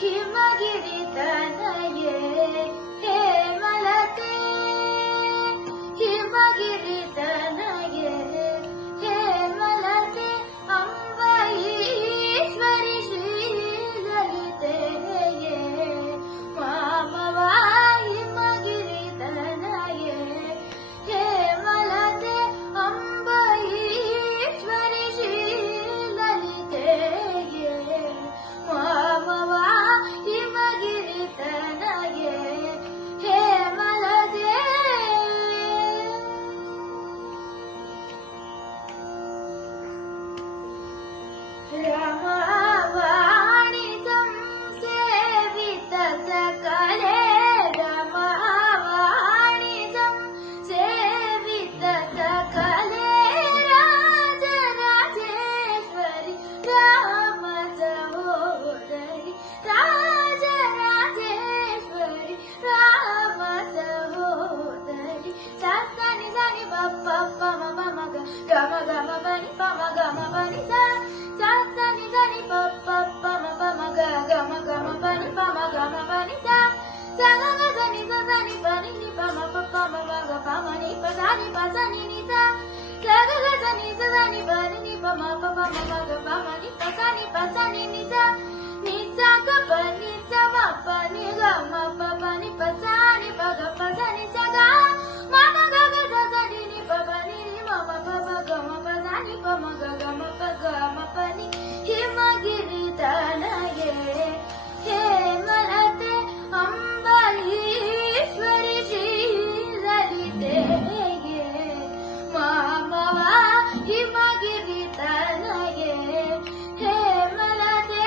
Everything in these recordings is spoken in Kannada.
ಹಿಮಗಿರಿ ತನಯೇ ಹೇಮಲತೆ ಹಿಮಗಿರಿ ತನಯೇ ಹೇಮಲತೆ ಅಂಬ ಈಶ್ವರಿ ಶ್ರೀಲಲಿತೆಯೇ ಮಾಮವ ಹಿಮಗಿರಿ ತನಯೇ ಹೇಮಲತೆ ಅಂಬ ಈಶ್ವರಿ ಶ್ರೀಲಲಿತೆಯೇ ಮಾಮವ ಹಿಮಗಿರಿ ತನಯೇ ಹೇಮಲತೆ ರಮವಾಣಿ ಸಂಸೇವಿತ ಸಕಲೆ ರಮವಾಣಿ ಸಂಸೇವಿತ ಸಕಲೆ ರಾಜರಾಜೇಶ್ವರಿ ರಾಮ ಸಹೋದರಿ ರಾಜರಾಜೇಶ್ವರಿ ರಾಮ ಸಹೋದರಿ ಸನಿ ಸನಿ ಪಪ್ಪ ಪಮ ಪಮ ಗಮ ಗಮ ಬನಿ ಪಮ ಗಮ ಬನಿ ಸನಿ ಸನಿ ಪಪ್ಪ ಪಮ ಪಮ ಗಮ ಗಮ ಬನಿ ಪಮ ಗಮ ಬನಿ ಸಗ ಸನಿ ಸನಿ ಬನಿ ನಿ ಪಮ ಪಮ ಮಗ ಪಮ ನಿ ಪನಿ ಪಸನಿ ನಿ ಸಗ ಸನಿ ಸನಿ ಬನಿ ನಿ ಪಮ ಪಮ ಮಗ ಪಮ ನಿ ಪಸನಿ ನಿ ನಿ ಸಗ ಬನಿ ಸಮ ಪನಿ ಗಮ ಪನಿ ಪಸನಿ ಪಗ ಪಸನಿ ಸಗ ಮಮ ಗಗ ಸನಿ ನಿ ಪನಿ ನಿ ಮಮ ಪಮ ಗಮ ಪಸನಿ ಪಮ ಗಮ ಪಗಮ ಪನಿ ಹಿಮಗಿರಿ ತನಯೇ ಹೇಮಲತೆ ಅಂಬ ಈಶ್ವರಿ ಶ್ರೀಲಲಿತೆಯೇ ಮಾಮವ ಹಿಮಗಿರಿ ತನಯೇ ಹೇಮಲತೆ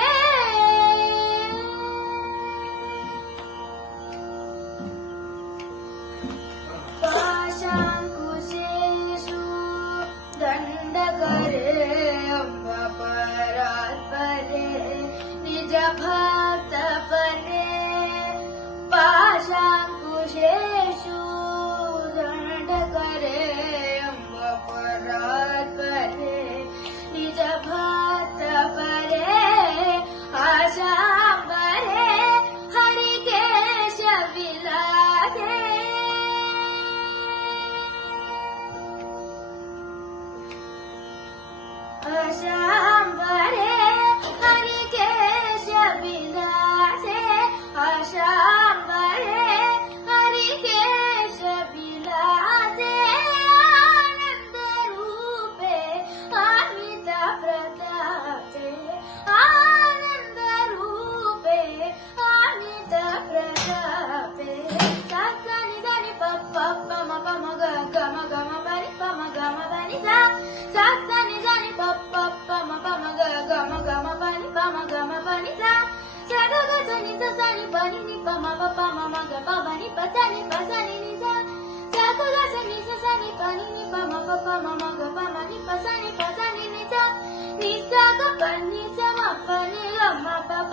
ಪಾಶಾಂಕುಶೇಷು ದಂಡಕರೆ ಅಂಬ ಪರಾತ್ಪರೆ ನಿಜ ಭಕ್ತ ಪರೆ ಪಾಶಾಂಕುಶೇಷು ದಂಡಕರೆ ಅಂಬ ಪರಾತ್ಪರೆ ನಿಜ ಭಕ್ತ ಪರೆ ಆಶಾಂಬರೆ ಹರಿಕೇಶ ವಿಲಾಸೆ ಆಶಾಂಬರೆ ಹರಿಕೇಶ ವಿಲಾಸೆ ಆಶಾಂಬರೆ ಹರಿಕೇಶ ವಿಲಾಸೆ ಆನಂದ ರೂಪೆ ಅಮಿತ ಪ್ರತಾಪೆ ಆನಂದ ರೂಪೆ ಅಮಿತ ಪ್ರತಾಪೆ ಸನಿ ಸನಿ ಪಪ್ಪ ಪಮ ಪಮ ಗಮ ಗಮ ಬನಿ ಪಮ ಗಮ ಬನಿ ಸನಿ ಸನಿ ಪಪ್ಪ ಪಮ ಪಮ ಗಮ ಗಮ ಬನಿ ಪಮ ಗಮ ಬನಿ ಸಗ ಸನಿ ಸನಿ ಬನಿ ನಿ ಪಮ ಪಮ ಮಗ ಪನಿ ಪಸನಿ ನಿ ಸಗ ಸನಿ ಸನಿ ಬನಿ ನಿ ಪಮ ಪಮ ಮಗ ಪಮ ನಿ ಪಸನಿ ನಿ ಸಗ ಪನಿ ಸಮ ಪನಿ ಗಮ ಪಪ